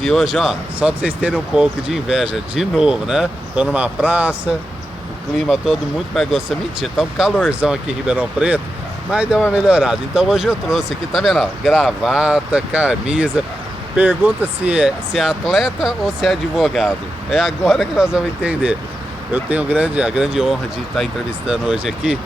E hoje, ó, só para vocês terem um pouco de inveja, de novo, né? Tô numa praça, o clima todo muito mais gostoso. Mentira, tá um calorzão aqui em Ribeirão Preto, mas deu uma melhorada. Então hoje eu trouxe aqui, tá vendo? Ó, gravata, camisa. Pergunta se é atleta ou se é advogado. É agora que nós vamos entender. Eu tenho a grande honra de estar entrevistando hoje aqui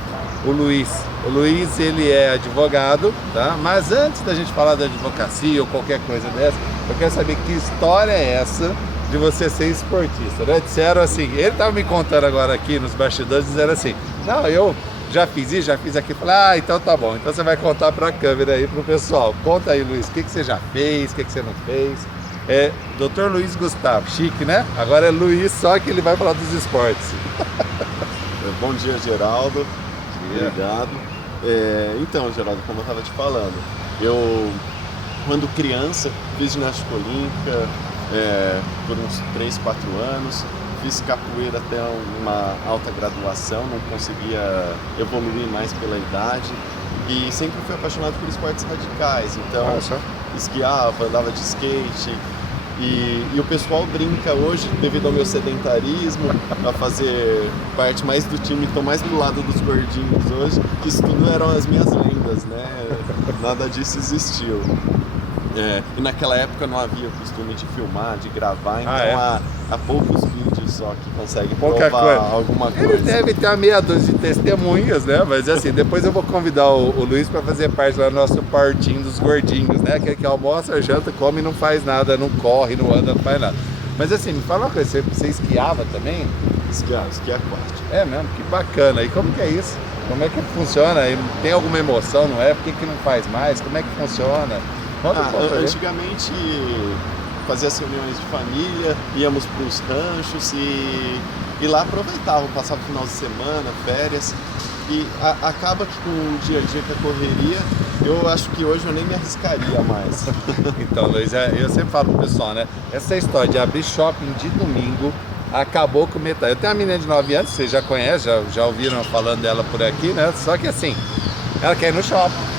o Luiz. O Luiz, ele é advogado, tá? Mas antes da gente falar da advocacia ou qualquer coisa dessa, eu quero saber que história é essa de você ser esportista, né? Disseram assim, ele estava me contando agora aqui nos bastidores, dizendo assim, não, eu já fiz isso, já fiz aquilo. Falei, ah, então tá bom, então você vai contar para a câmera aí, pro pessoal. Conta aí, Luiz, o que você já fez, o que você não fez. É Dr. Luiz Gustavo, chique, né? Agora é Luiz, só que ele vai falar dos esportes. Bom dia, Geraldo. Obrigado. Então, Geraldo, como eu estava te falando, eu, quando criança, fiz ginástica olímpica por uns 3, 4 anos, fiz capoeira até uma alta graduação, não conseguia evoluir mais pela idade e sempre fui apaixonado por esportes radicais, então esquiava, andava de skate. E o pessoal brinca hoje, devido ao meu sedentarismo, a fazer parte mais do time, estou mais do lado dos gordinhos hoje, que isso tudo eram as minhas lendas, né? Nada disso existiu. E naquela época não havia o costume de filmar, de gravar, então há poucos vídeos só que conseguem provar alguma coisa. Ele deve ter uma meia dúzia de testemunhas, né? Mas assim, depois eu vou convidar o Luiz para fazer parte do nosso partinho dos gordinhos, né? Que almoça, janta, come e não faz nada, não corre, não anda, não faz nada. Mas assim, me fala uma coisa, você esquiava também? Esqui aquático. É mesmo, que bacana. E como que é isso? Como é que funciona? Tem alguma emoção, não é? Por que não faz mais? Como é que funciona? Antigamente fazia as reuniões de família, íamos para os ranchos e lá aproveitava, passava o final de semana, férias. E acaba que com o dia a dia, com a correria, eu acho que hoje eu nem me arriscaria mais. Então, Luiz, eu sempre falo pro pessoal, né? Essa história de abrir shopping de domingo acabou com metade. Eu tenho uma menina de 9 anos, vocês já conhecem, já ouviram falando dela por aqui, né? Só que assim, ela quer ir no shopping.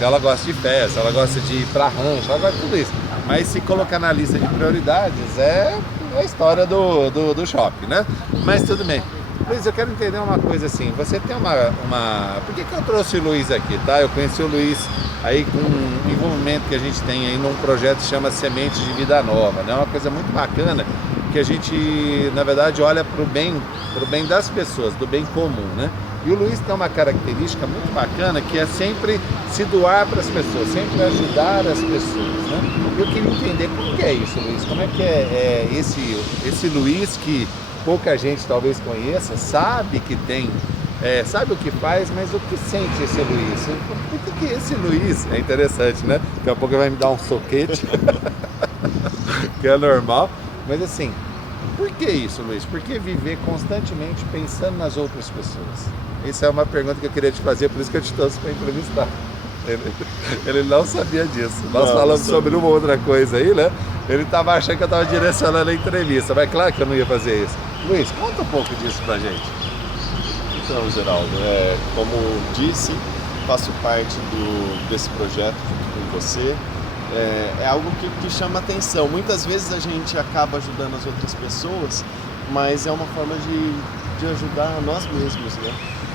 Ela gosta de festa, ela gosta de ir pra rancho, ela gosta de tudo isso. Mas se colocar na lista de prioridades é a história do shopping, né? Mas tudo bem. Luiz, eu quero entender uma coisa assim, você tem Por que eu trouxe o Luiz aqui, tá? Eu conheci o Luiz aí com um envolvimento que a gente tem aí num projeto que chama Sementes de Vida Nova, né? Uma coisa muito bacana que a gente, na verdade, olha pro bem das pessoas, do bem comum, né? E o Luiz tem uma característica muito bacana que é sempre se doar para as pessoas, sempre ajudar as pessoas, né? Eu queria entender como que é isso, Luiz, como é que é esse Luiz que pouca gente talvez conheça, sabe que tem, sabe o que faz, mas o que sente esse Luiz? Por que esse Luiz é interessante, né? Daqui a pouco ele vai me dar um soquete, que é normal, mas assim, por que isso, Luiz? Por que viver constantemente pensando nas outras pessoas? Essa é uma pergunta que eu queria te fazer, por isso que eu te trouxe para entrevistar. Ele não sabia disso. Nós falamos sobre uma outra coisa aí, né? Ele estava achando que eu estava direcionando a entrevista, mas claro que eu não ia fazer isso. Luiz, conta um pouco disso pra gente. Então, Geraldo, como disse, faço parte desse projeto junto com você. É algo que chama atenção. Muitas vezes a gente acaba ajudando as outras pessoas, mas é uma forma de ajudar a nós mesmos, né?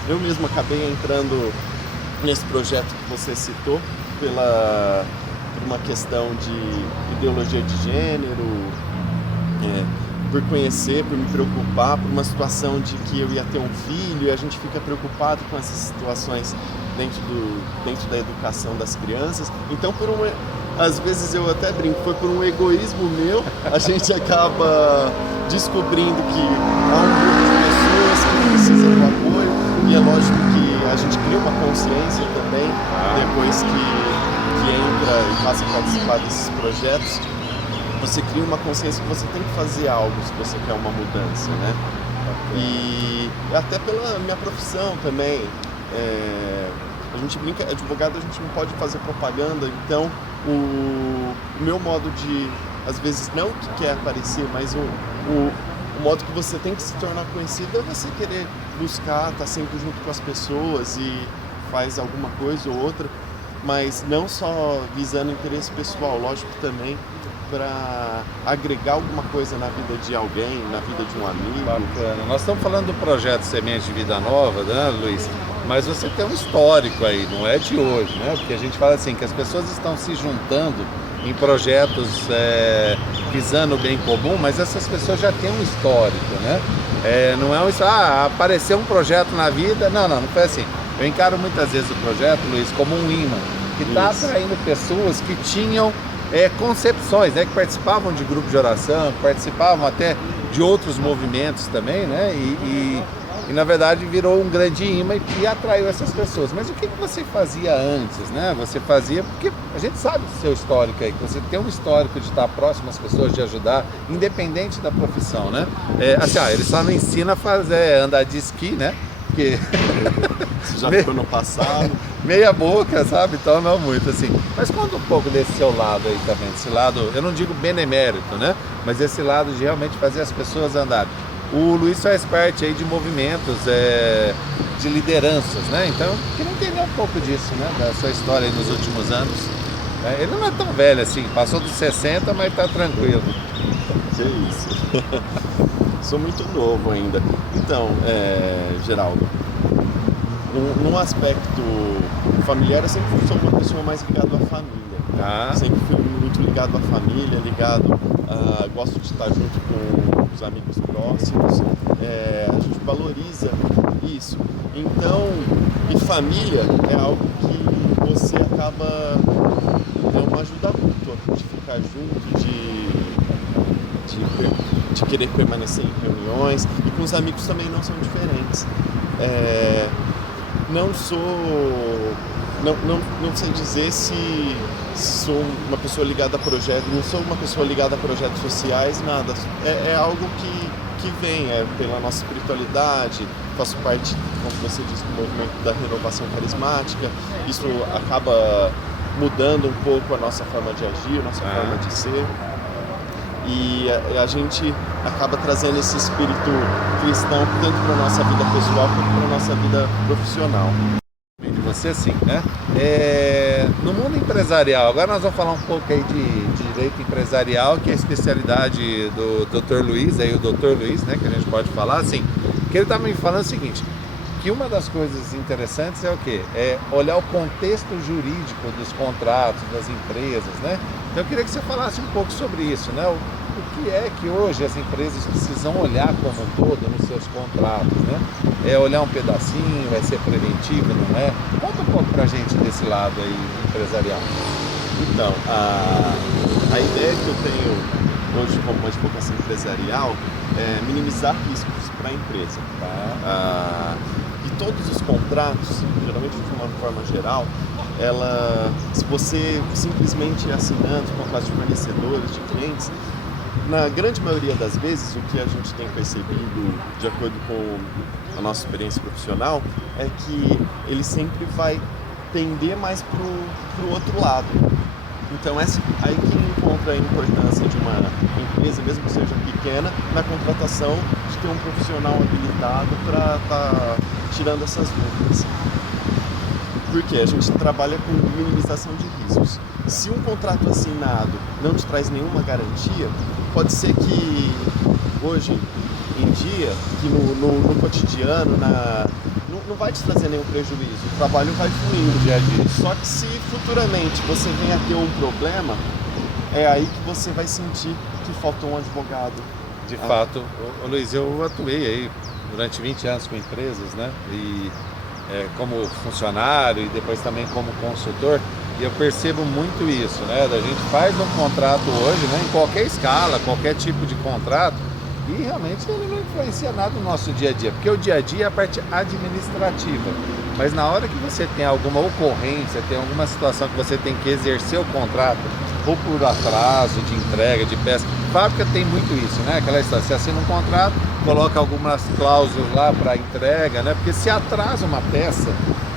Eu mesmo acabei entrando nesse projeto que você citou por uma questão de ideologia de gênero, por conhecer, por me preocupar, por uma situação de que eu ia ter um filho e a gente fica preocupado com essas situações dentro da educação das crianças. Então, às vezes eu até brinco, foi por um egoísmo meu, a gente acaba descobrindo que há um grupo de pessoas que precisa do apoio e é lógico que a gente cria uma consciência também depois que entra e passa a participar desses projetos. Você cria uma consciência que você tem que fazer algo se você quer uma mudança, né? E até pela minha profissão também, a gente brinca, advogado a gente não pode fazer propaganda, então o meu modo de, às vezes não que quer aparecer, mas o modo que você tem que se tornar conhecido é você querer buscar, estar sempre junto com as pessoas e faz alguma coisa ou outra. mas não só visando interesse pessoal, lógico também para agregar alguma coisa na vida de alguém, na vida de um amigo. Bacana. Nós estamos falando do projeto Semente de Vida Nova, né, Luiz? Mas você tem um histórico aí, não é de hoje, né? Porque a gente fala assim, que as pessoas estão se juntando em projetos visando o bem comum, mas essas pessoas já têm um histórico, né? Não é apareceu um projeto na vida, não foi assim. Eu encaro muitas vezes o projeto, Luiz, como um imã, que está atraindo pessoas que tinham concepções, né? Que participavam de grupos de oração, que participavam até de outros movimentos também, né? E na verdade virou um grande imã e atraiu essas pessoas. Mas o que você fazia antes, né? Você fazia, porque a gente sabe do seu histórico aí, que você tem um histórico de estar próximo às pessoas, de ajudar, independente da profissão, né? Ele só não ensina a fazer, andar de esqui, né? Porque... Isso já ficou no passado. Meia boca, sabe? Então não muito assim. Mas conta um pouco desse seu lado aí também, desse lado, eu não digo benemérito, né? Mas esse lado de realmente fazer as pessoas andarem. O Luiz faz parte aí de movimentos de lideranças, né? Então, eu queria entender um pouco disso, né? Da sua história aí nos últimos anos. Ele não é tão velho assim, passou dos 60, mas tá tranquilo. Que isso. Sou muito novo ainda. Então, Geraldo, num aspecto familiar, eu sempre sou uma pessoa mais ligada à família. Sempre fui muito ligado à família, gosto de estar junto com os amigos próximos. A gente valoriza isso. Então, e família é algo que você acaba uma ajuda mútua, de ficar junto, de querer permanecer em reuniões, e com os amigos também não são diferentes. Não sei dizer se sou uma pessoa ligada a projetos, não sou uma pessoa ligada a projetos sociais, nada. É algo que vem pela nossa espiritualidade, faço parte, como você disse, do movimento da renovação carismática. Isso acaba mudando um pouco a nossa forma de agir, a nossa forma de ser. E a gente acaba trazendo esse espírito cristão tanto para a nossa vida pessoal quanto para a nossa vida profissional. De você sim, né? No mundo empresarial, agora nós vamos falar um pouco aí de direito empresarial, que é a especialidade do Dr. Luiz, aí o Dr. Luiz, né, que a gente pode falar assim, que ele está me falando o seguinte, que uma das coisas interessantes é o quê? É olhar o contexto jurídico dos contratos, das empresas, né? Então eu queria que você falasse um pouco sobre isso, né? O que é que hoje as empresas precisam olhar como um todo nos seus contratos, né? Olhar um pedacinho, vai ser preventivo, não é? Conta um pouco pra gente desse lado aí empresarial. Então, a ideia que eu tenho hoje como advocacia empresarial é minimizar riscos para a empresa. E todos os contratos, geralmente de uma forma geral, se você simplesmente assinando contratos de fornecedores, de clientes, na grande maioria das vezes, o que a gente tem percebido, de acordo com a nossa experiência profissional, é que ele sempre vai tender mais para o outro lado. Então, aí que encontra a importância de uma empresa, mesmo que seja pequena, na contratação de ter um profissional habilitado para estar tirando essas dúvidas. Porque a gente trabalha com minimização de riscos. Se um contrato assinado não te traz nenhuma garantia, pode ser que hoje em dia, que no cotidiano, não vai te trazer nenhum prejuízo. O trabalho vai fluindo dia a dia. Só que se futuramente você vem a ter um problema, é aí que você vai sentir que faltou um advogado. De fato, Luiz, eu atuei aí durante 20 anos com empresas, né? E como funcionário e depois também como consultor, e eu percebo muito isso, né? A gente faz um contrato hoje, né? Em qualquer escala, qualquer tipo de contrato, e realmente ele não influencia nada no nosso dia a dia, porque o dia a dia é a parte administrativa, mas na hora que você tem alguma ocorrência, tem alguma situação que você tem que exercer o contrato, ou por atraso de entrega, de peça, fábrica tem muito isso, né? Aquela história, você assina um contrato, coloca algumas cláusulas lá para entrega, né? Porque se atrasa uma peça,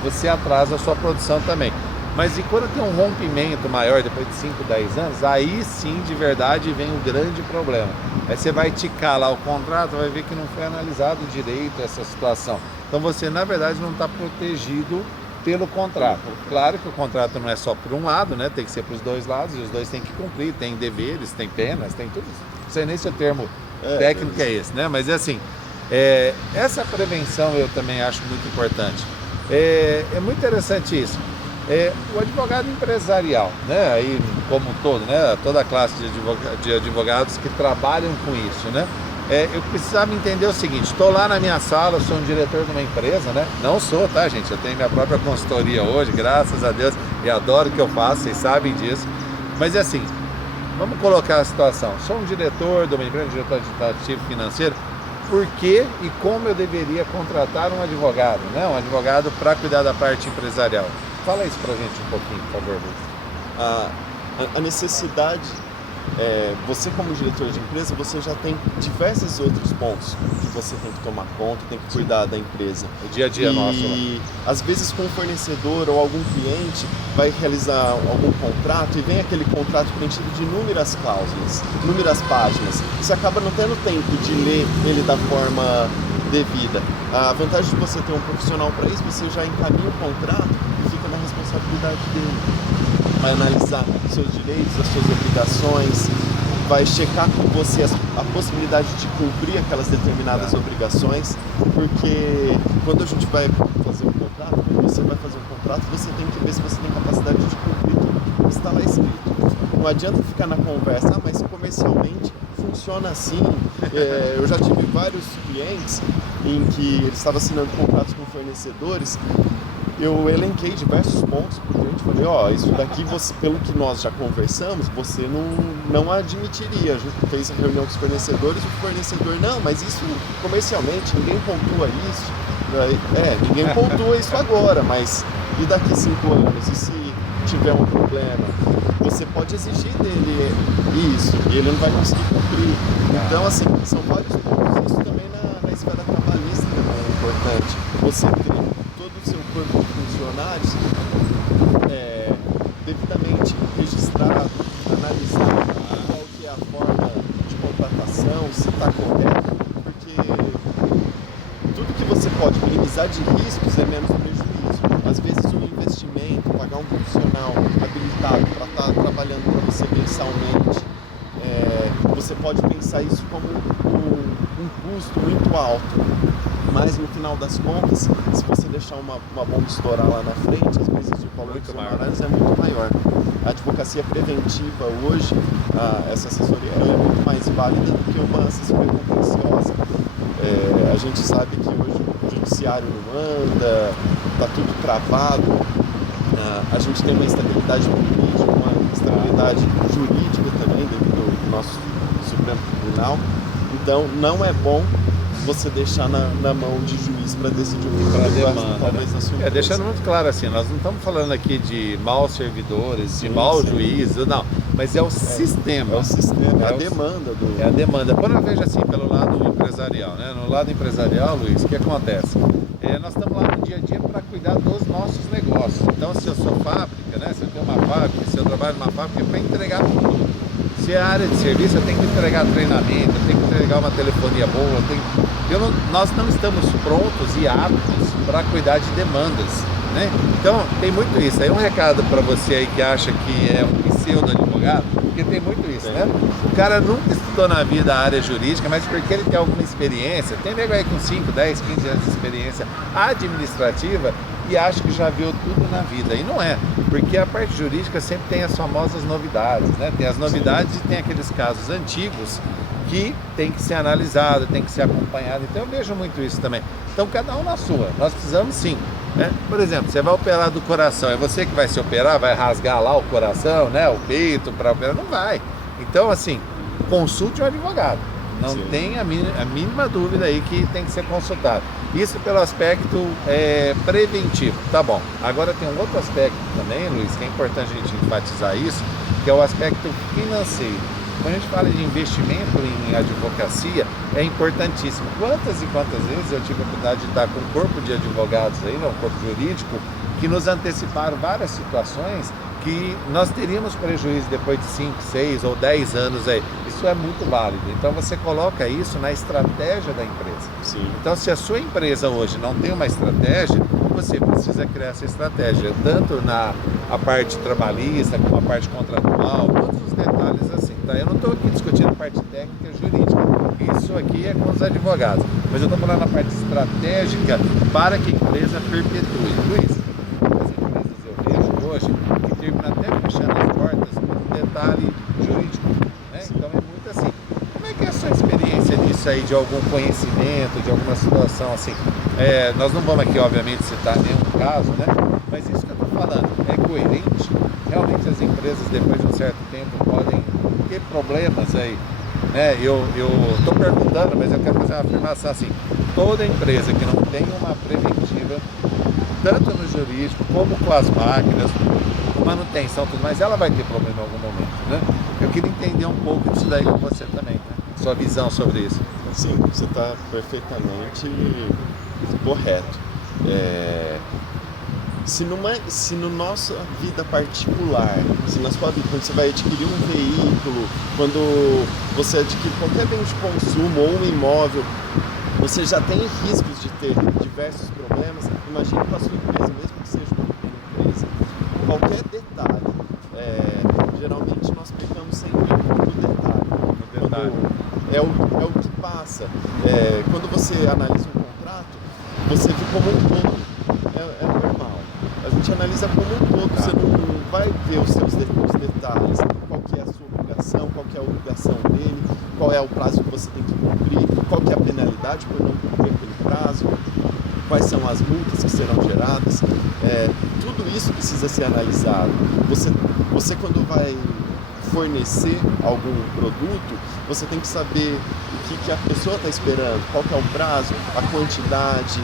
você atrasa a sua produção também. Mas e quando tem um rompimento maior, depois de 5, 10 anos, aí sim, de verdade, vem o grande problema. Aí você vai ticar lá o contrato, vai ver que não foi analisado direito essa situação. Então você, na verdade, não está protegido pelo contrato. Claro que o contrato não é só por um lado, né? Tem que ser para os dois lados e os dois têm que cumprir. Tem deveres, tem penas, tem tudo. Não sei nem se o termo técnico é esse, né? Mas é assim, essa prevenção eu também acho muito importante. É muito interessante isso. O advogado empresarial, né? Aí como um todo, né? Toda a classe de advogados que trabalham com isso, né? Eu precisava entender o seguinte: estou lá na minha sala, sou um diretor de uma empresa, né? Não sou, tá, gente? Eu tenho minha própria consultoria hoje, graças a Deus, e adoro o que eu faço, vocês sabem disso. Mas é assim, vamos colocar a situação. Sou um diretor de uma empresa, um diretor administrativo financeiro. Por que e como eu deveria contratar um advogado, né? Um advogado para cuidar da parte empresarial? Fala isso pra gente um pouquinho, por favor, Luiz. A necessidade, você como diretor de empresa, você já tem diversos outros pontos que você tem que tomar conta, tem que cuidar da empresa. O dia a dia nosso. E às vezes com um fornecedor ou algum cliente vai realizar algum contrato e vem aquele contrato preenchido de inúmeras cláusulas, inúmeras páginas. Você acaba não tendo tempo de ler ele da forma devida. A vantagem de você ter um profissional para isso, você já encaminha o contrato e fica na responsabilidade dele. Vai analisar seus direitos, as suas obrigações, vai checar com você a possibilidade de cumprir aquelas determinadas obrigações, porque quando a gente vai fazer um contrato, quando você vai fazer um contrato, você tem que ver se você tem capacidade de cumprir tudo que está lá escrito. Não adianta ficar na conversa, mas comercialmente funciona assim. Eu já tive vários clientes em que eles estavam assinando contratos com fornecedores. Eu elenquei diversos pontos para o cliente, falei, isso daqui, você, pelo que nós já conversamos, você não admitiria. A gente fez a reunião com os fornecedores, o fornecedor, não, mas isso comercialmente, ninguém pontua isso. Ninguém pontua isso agora, mas e daqui 5 anos? E se tiver um problema? Você pode exigir dele isso, e ele não vai conseguir cumprir. Então, assim, são vários pontos. Isso também na esfera trabalhista também é importante. Você ter todo o seu corpo de funcionários devidamente registrado, analisar qual que é a forma de contratação, se está correto, porque tudo que você pode minimizar de riscos é menos prejuízo. Às vezes um investimento, pagar um profissional habilitado para estar trabalhando para você mensalmente, você pode pensar isso como um custo muito alto. Mas no final das contas, se você deixar uma bomba estourar lá na frente, às vezes o valor dos honorários é muito maior. A advocacia preventiva hoje, essa assessoria, ela é muito mais válida do que uma assessoria contenciosa. A gente sabe que hoje o judiciário não anda, está tudo travado. A gente tem uma estabilidade política, uma estabilidade jurídica também do nosso Supremo Tribunal. Então não é bom você deixar na mão de juiz para decidir o que para demanda, talvez na sua empresa. Deixando muito claro assim, nós não estamos falando aqui de maus servidores, de mau juiz, não, mas é o sistema. É o sistema, a demanda do... É a demanda. Quando eu vejo assim pelo lado empresarial, né? No lado empresarial, Luiz, o que acontece? Nós estamos lá no dia a dia para cuidar dos nossos negócios. Então, se eu sou fábrica, né? Se eu tenho uma fábrica, se eu trabalho numa fábrica, é para entregar tudo. Se é área de serviço, eu tenho que entregar treinamento, eu tenho que entregar uma telefonia boa, nós não estamos prontos e aptos para cuidar de demandas, né? Então, tem muito isso. Aí um recado para você aí que acha que é um pseudo-advogado, porque tem muito isso, né? O cara nunca estudou na vida a área jurídica, mas porque ele tem alguma experiência, tem nego aí com 5, 10, 15 anos de experiência administrativa e acha que já viu tudo na vida. E não é, porque a parte jurídica sempre tem as famosas novidades, né? Tem as novidades e tem aqueles casos antigos que tem que ser analisado, tem que ser acompanhado. Então eu vejo muito isso também. Então cada um na sua. Nós precisamos sim, né? Por exemplo, você vai operar do coração, é você que vai se operar, vai rasgar lá o coração, né? O peito para operar, não vai. Então assim, consulte um advogado. Não tem a mínima dúvida aí que tem que ser consultado. Isso pelo aspecto preventivo. Tá bom. Agora tem um outro aspecto também, Luiz, que é importante a gente enfatizar isso, que é o aspecto financeiro. Quando a gente fala de investimento em advocacia, é importantíssimo. Quantas e quantas vezes eu tive a oportunidade de estar com um corpo de advogados aí, um corpo jurídico, que nos anteciparam várias situações que nós teríamos prejuízo depois de 5, 6 ou 10 anos aí. Isso é muito válido. Então você coloca isso na estratégia da empresa. Sim. Então se a sua empresa hoje não tem uma estratégia, você precisa criar essa estratégia, tanto na parte trabalhista, como a parte contratual, todos os detalhes assim, tá? Eu não estou aqui discutindo a parte técnica e jurídica, isso aqui é com os advogados, mas eu estou falando na parte estratégica para que a empresa perpetue. Luiz, as empresas eu vejo hoje que terminam até fechando as portas por um detalhe jurídico, né? Então é muito assim. Como é que é a sua experiência nisso aí, de algum conhecimento, de alguma situação assim? Nós não vamos aqui, obviamente, citar nenhum caso, né? Mas isso que eu estou falando é coerente? Realmente as empresas, depois de um certo tempo, podem ter problemas aí, né? Eu estou perguntando, mas eu quero fazer uma afirmação assim: toda empresa que não tem uma preventiva, tanto no jurídico como com as máquinas, manutenção, tudo mais, ela vai ter problema em algum momento, né? Eu queria entender um pouco disso daí com você também, né? Sua visão sobre isso. Sim, você está perfeitamente correto. Se no nossa vida particular, se na sua vida, quando você vai adquirir um veículo, quando você adquire qualquer bem de consumo ou um imóvel, você já tem riscos de ter diversos problemas, imagine com a sua empresa, mesmo que seja uma pequena empresa. Qualquer detalhe, geralmente nós pecamos sempre no detalhe. É o que passa. Quando você analisa um contrato, você vê como um todo. É normal. A gente analisa como um todo. Você não vai ver os seus detalhes. Qual que é a sua obrigação, qual que é a obrigação dele, qual é o prazo que você tem que cumprir, qual que é a penalidade por não cumprir aquele prazo, quais são as multas que serão geradas. Tudo isso precisa ser analisado. Você quando vai fornecer algum produto, você tem que saber o que a pessoa está esperando, qual que é o prazo, a quantidade,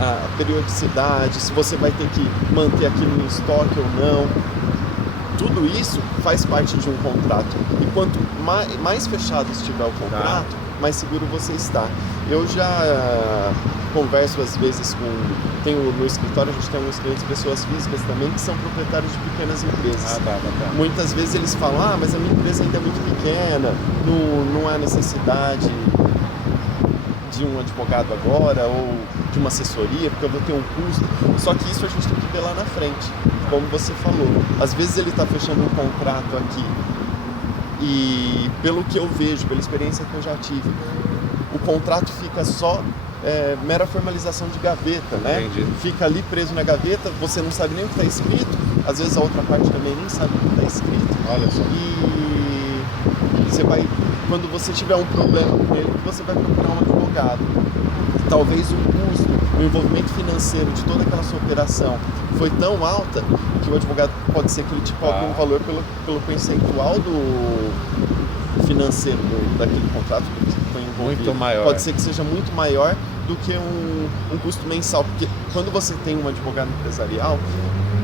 a periodicidade, se você vai ter que manter aquilo em estoque ou não. Tudo isso faz parte de um contrato. E quanto mais fechado estiver o contrato, mais seguro você está. Eu já converso às vezes no escritório, a gente tem alguns clientes, pessoas físicas também, que são proprietários de pequenas empresas. Muitas vezes eles falam, mas a minha empresa ainda é muito pequena, não há necessidade de um advogado agora, ou de uma assessoria, porque eu vou ter um custo. Só que isso a gente tem que ver lá na frente, como você falou. Às vezes ele está fechando um contrato aqui, e pelo que eu vejo, pela experiência que eu já tive, o contrato fica só mera formalização de gaveta, né? Entendi. Fica ali preso na gaveta, você não sabe nem o que está escrito, às vezes a outra parte também nem sabe o que está escrito. Olha só. E você vai, quando você tiver um problema com ele, você vai procurar um advogado. Talvez o custo, o envolvimento financeiro de toda aquela sua operação foi tão alta que o advogado pode ser que ele te coloque um valor pelo percentual do financeiro daquele contrato que foi envolvido. Muito maior. Pode ser que seja muito maior do que um custo mensal, porque quando você tem um advogado empresarial,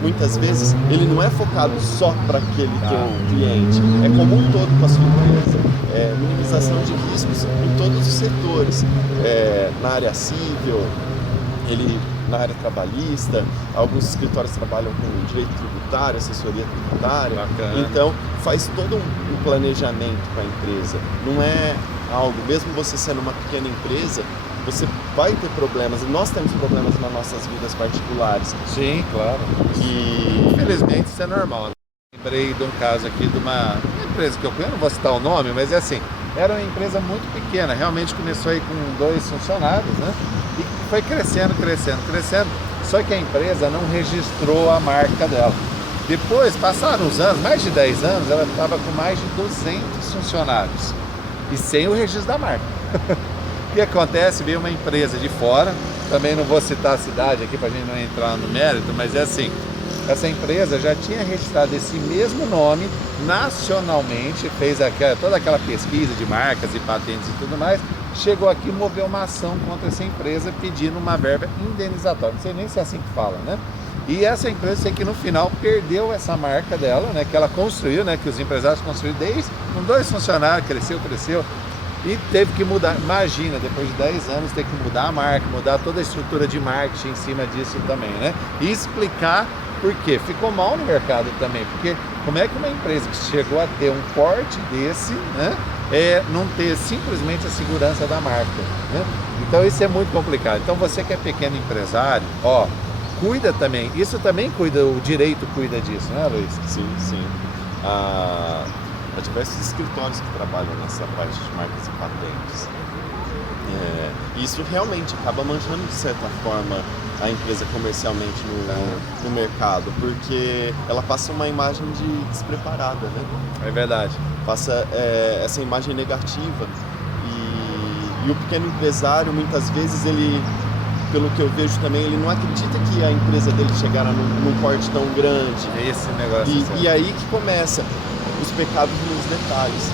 muitas vezes ele não é focado só para aquele teu cliente, é como um todo com a sua empresa, minimização de riscos em todos os setores, na área civil, na área trabalhista, alguns escritórios trabalham com direito tributário, assessoria tributária. Bacana. Então faz todo um planejamento para a empresa, não é algo, mesmo você sendo uma pequena empresa, você vai ter problemas, e nós temos problemas nas nossas vidas particulares. Sim, claro. E infelizmente isso é normal. Lembrei de um caso aqui de uma empresa que eu não vou citar o nome, mas é assim, era uma empresa muito pequena, realmente começou aí com 2 funcionários, né? E foi crescendo, só que a empresa não registrou a marca dela. Depois, passaram uns anos, mais de 10 anos, ela estava com mais de 200 funcionários e sem o registro da marca. O que acontece? Veio uma empresa de fora, também não vou citar a cidade aqui para a gente não entrar no mérito, mas é assim, essa empresa já tinha registrado esse mesmo nome nacionalmente, fez toda aquela pesquisa de marcas e patentes e tudo mais, chegou aqui e moveu uma ação contra essa empresa pedindo uma verba indenizatória, não sei nem se é assim que fala, né? E essa empresa, sei que no final perdeu essa marca dela, né, que ela construiu, né, que os empresários construíram com 2 funcionários, cresceu, e teve que mudar. Imagina, depois de 10 anos, ter que mudar a marca, mudar toda a estrutura de marketing em cima disso também, né? E explicar por quê. Ficou mal no mercado também, porque Como é que uma empresa que chegou a ter um porte desse, né, não ter simplesmente a segurança da marca, né? Então isso é muito complicado. Então você que é pequeno empresário, ó, cuida também, isso também cuida, o direito cuida disso, né, Luiz? Sim, sim. Há diversos escritórios que trabalham nessa parte de marcas e patentes. Isso realmente acaba manchando, de certa forma, a empresa comercialmente no mercado, porque ela passa uma imagem de despreparada, né? É verdade. Passa essa imagem negativa. E o pequeno empresário, muitas vezes, ele, pelo que eu vejo também, ele não acredita que a empresa dele chegará num porte tão grande. Esse negócio. E aí que começa os pecados nos detalhes.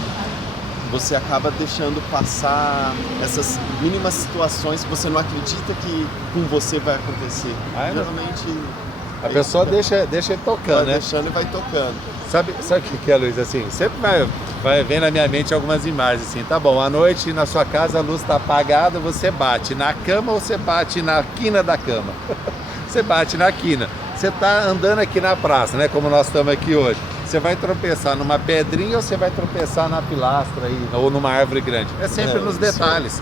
Você acaba deixando passar essas mínimas situações que você não acredita que com você vai acontecer. Geralmente a pessoa deixa ele tocando, vai né? deixando e vai tocando. Sabe o que é, Luiz? Assim, sempre vai vendo na minha mente algumas imagens assim, tá bom, à noite na sua casa a luz está apagada, você bate na cama ou você bate na quina da cama? Você bate na quina. Você está andando aqui na praça, né? Como nós estamos aqui hoje. Você vai tropeçar numa pedrinha ou você vai tropeçar na pilastra aí, ou numa árvore grande? É sempre nos detalhes.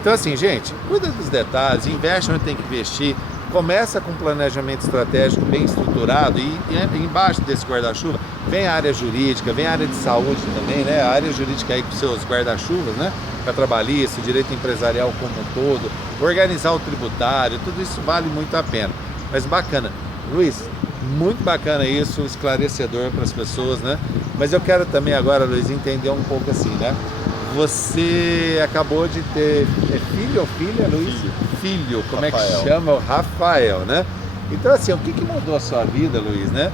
Então assim, gente, cuida dos detalhes, investe onde tem que investir, começa com um planejamento estratégico bem estruturado e embaixo desse guarda-chuva vem a área jurídica, vem a área de saúde também, né? A área jurídica aí com seus guarda-chuvas, né? Para trabalhista, direito empresarial como um todo, organizar o tributário, tudo isso vale muito a pena. Mas bacana. Luiz, muito bacana isso, esclarecedor para as pessoas, né? Mas eu quero também agora, Luiz, entender um pouco assim, né? Você acabou de ter filho ou filha, Luiz? Filho, como Rafael. É que chama? O Rafael, né? Então assim, o que mudou a sua vida, Luiz, né?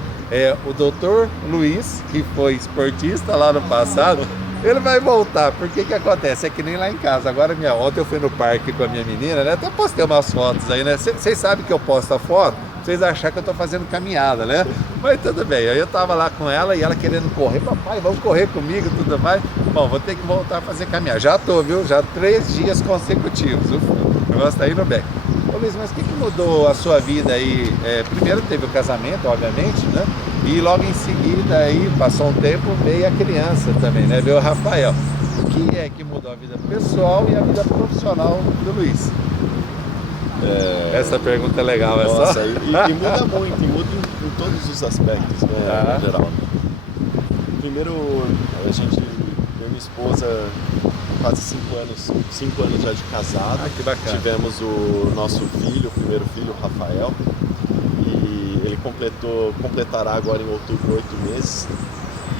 O doutor Luiz, que foi esportista lá no passado, ele vai voltar, porque que acontece? É que nem lá em casa, agora ontem eu fui no parque com a minha menina, né? Até postei umas fotos aí, né? Vocês sabem que eu posto a foto, vocês acham que eu tô fazendo caminhada, né? Mas tudo bem, aí eu tava lá com ela e ela querendo correr, papai, vamos correr comigo, tudo mais. Bom, vou ter que voltar a fazer caminhada, já tô, viu? Já 3 dias consecutivos, o negócio tá indo bem. Ô Luiz, mas o que mudou a sua vida aí? Primeiro teve o casamento, obviamente, né? E logo em seguida aí, passou um tempo, veio a criança também, né? Veio o Rafael. O que é que mudou a vida pessoal e a vida profissional do Luiz? Essa pergunta é legal, Nossa, só? e muda muito, e muda em todos os aspectos, né, Geraldo? Primeiro, eu e minha esposa, quase 5 anos já de casado. Que bacana. Tivemos o nosso filho, o primeiro filho, o Rafael, e ele completará agora em outubro 8 meses.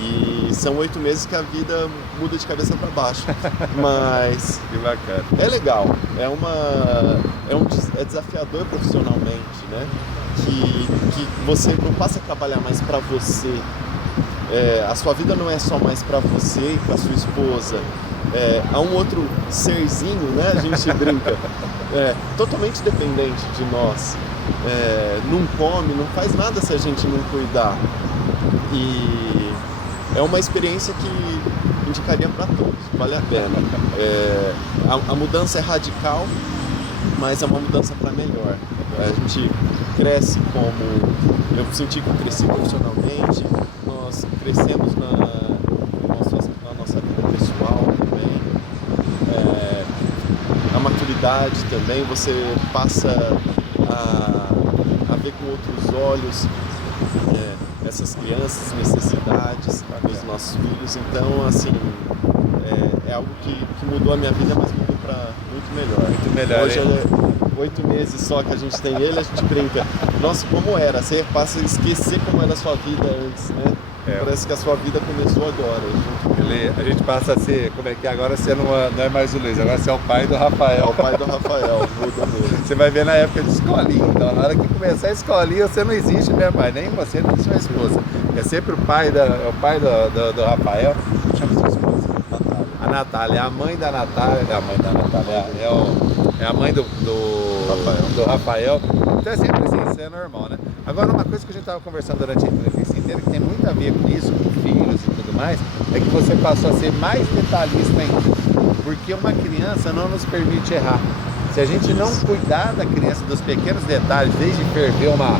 E são 8 meses que a vida muda de cabeça para baixo, mas que bacana. É legal, é desafiador profissionalmente, né? Que você não passa a trabalhar mais para você. A sua vida não é só mais para você e para sua esposa. Há um outro serzinho, né? A gente brinca, totalmente dependente de nós. Não come, não faz nada se a gente não cuidar. E é uma experiência que indicaria para todos, vale a pena. A mudança é radical, mas é uma mudança para melhor. A gente cresce eu senti que eu cresci profissionalmente, nós crescemos na nossa vida pessoal também. A maturidade também, você passa a ver com outros olhos essas crianças, necessidades dos nossos filhos. Então, assim, é algo que mudou a minha vida, mas mudou para muito melhor. Muito melhor. Hoje é 8 meses só que a gente tem ele, a gente brinca. Nossa, como era? Você passa a esquecer como era a sua vida antes, né? Parece que a sua vida começou agora. A gente passa a ser, como é que agora você não é mais o Luiz, agora você é o pai do Rafael. É o pai do Rafael, muda mesmo. Você vai ver na época de escolinha, então na hora que começar a escolinha você não existe, né, pai? Nem você, nem sua esposa. É sempre o pai do Rafael. Chama sua esposa? A Natália, a mãe da Natália, é a mãe do Rafael. Então é sempre assim, isso é normal, né? Agora, uma coisa que a gente estava conversando durante a entrevista inteira, que tem muito a ver com isso, com filhos e tudo mais, é que você passou a ser mais detalhista ainda. Porque uma criança não nos permite errar. Se a gente não cuidar da criança, dos pequenos detalhes, desde ferver uma,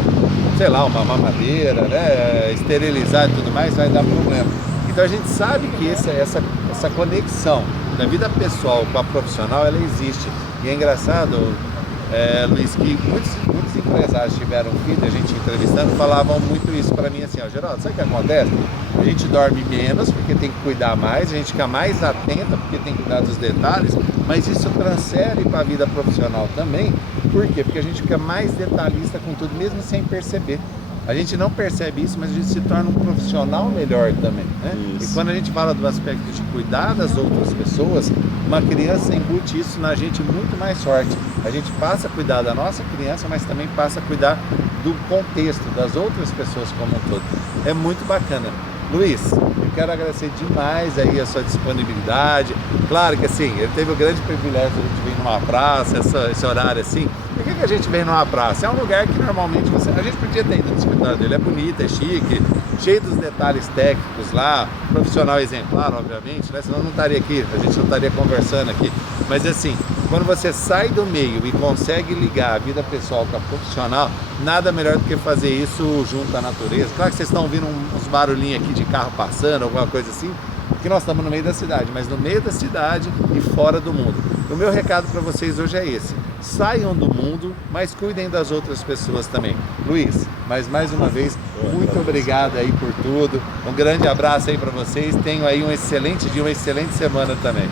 sei lá, uma mamadeira, né, esterilizar e tudo mais, vai dar problema. Então a gente sabe que essa conexão da vida pessoal com a profissional, ela existe. E é engraçado, Luiz, que muitos empresários tiveram filho, a gente entrevistando, falavam muito isso para mim assim, ó, Geraldo, sabe o que acontece? A gente dorme menos porque tem que cuidar mais, a gente fica mais atenta porque tem que cuidar dos detalhes, mas isso transfere para a vida profissional também. Por quê? Porque a gente fica mais detalhista com tudo, mesmo sem perceber. A gente não percebe isso, mas a gente se torna um profissional melhor também, né? E quando a gente fala do aspecto de cuidar das outras pessoas, uma criança embute isso na gente muito mais forte. A gente passa a cuidar da nossa criança, mas também passa a cuidar do contexto, das outras pessoas como um todo. É muito bacana. Luiz, eu quero agradecer demais aí a sua disponibilidade. Claro que assim, ele teve o grande privilégio de a gente vir numa praça, esse horário assim. Por que a gente vem numa praça? É um lugar que normalmente a gente podia ter ido no escritório dele, é bonito, é chique, cheio dos detalhes técnicos lá, profissional exemplar, obviamente, né? Senão não estaria aqui, a gente não estaria conversando aqui. Mas assim, quando você sai do meio e consegue ligar a vida pessoal com a profissional, nada melhor do que fazer isso junto à natureza. Claro que vocês estão ouvindo uns barulhinhos aqui de carro passando, alguma coisa assim, porque nós estamos no meio da cidade, mas no meio da cidade e fora do mundo. O meu recado para vocês hoje é esse: saiam do mundo, mas cuidem das outras pessoas também. Luiz, mas mais uma vez, muito obrigado aí por tudo. Um grande abraço aí para vocês. Tenham aí um excelente dia, uma excelente semana também.